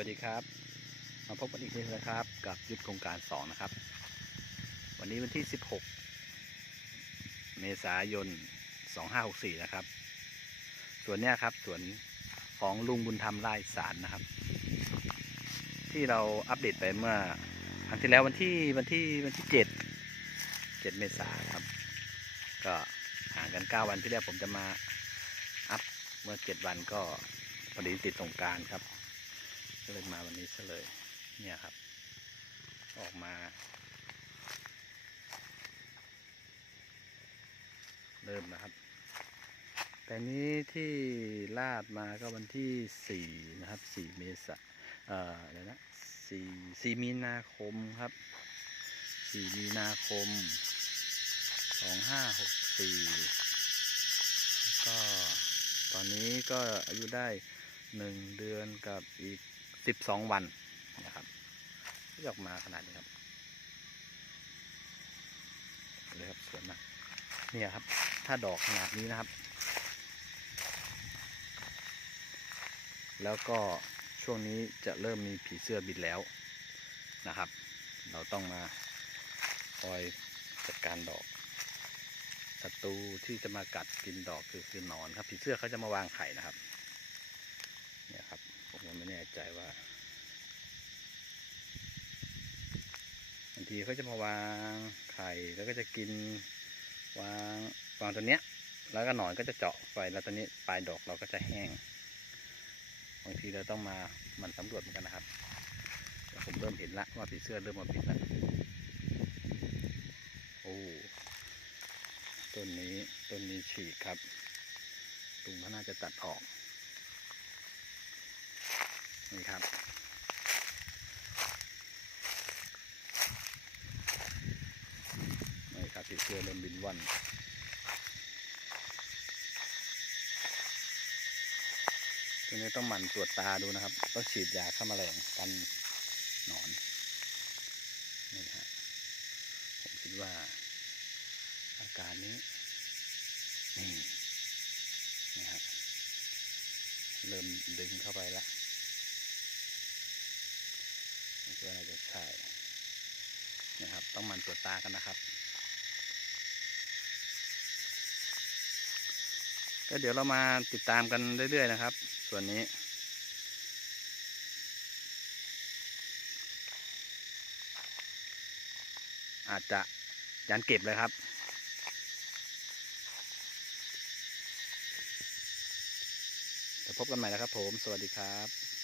วัสดีครับ มาพบกันอีกทีนะครับ กับยุทธโครงการ 2 นะครับ วันนี้วันที่ 16 เมษายน 2564 นะครับ ส่วนเนี้ยครับส่วนของลุงบุญธรรมไร่สารนะครับ ที่เราอัปเดตไปเมื่อครั้งที่แล้ววันที่วันที่วันที่ 7 7 เมษายนครับ ก็ห่างกัน 9 วันที่แล้วผมจะมาอัพเมื่อ 7 วันก็พอดีติดสงการครับ ก็เลยมาวันนี้ซะเลย เนี่ยครับ ออกมา เริ่มนะครับ แต่นี้ที่ลาดมาก็วันที่สี่นะครับสี่เมษาเอ่ออะไรนะสี่สี่มีนาคมครับสี่มีนาคมสองห้าหกสี่ก็ตอนนี้ก็อายุได้หนึ่งเดือนกับอีก สิบสองวันนะครับที่ออกมาขนาดนี้ครับเลยครับสวยมากเนี่ยครับ ถ้าดอกขนาดนี้นะครับ แล้วก็ช่วงนี้จะเริ่มมีผีเสื้อบินแล้วนะครับ เราต้องมาคอยจัดการดอกศัตรูที่จะมากัดกินดอกคือคือนอนครับผีเสื้อเขาจะมาวางไข่นะครับ ผมไม่แน่ใจว่าบางทีเขาจะมาวางไข่แล้วก็จะกินวางวางตัวเนี้ย แล้วก็หนอนก็จะเจาะไฟแล้วตอนนี้ปลายดอกเราก็จะแห้งบางทีเราต้องมาหมันสำรวจเหมือนกันนะครับผมเริ่มเห็นละว่าผีเสื้อเริ่มมาบินละโอ้ต้นนี้ต้นนี้ฉีกครับลุงก็น่าจะตัดออก นี่ครับ นี่ครับผีเสื้อเริ่มบินว่อนตรงนี้ต้องหมั่นตรวจตาดูนะครับ ต้องฉีดยาฆ่าแมลงกันหนอน นี่ฮะ ผมคิดว่า อาการนี้ นี่นะฮะเริ่มดึงเข้าไปและผมคิดว่าน่าจะใช่นะครับ ต้องมันตรวจตากันนะครับ ก็เดี๋ยวเรามาติดตามกันเรื่อยๆนะครับ ส่วนนี้ อาจจะยันเก็บเลยครับเดี๋ยวพบกันใหม่นะครับผม สวัสดีครับ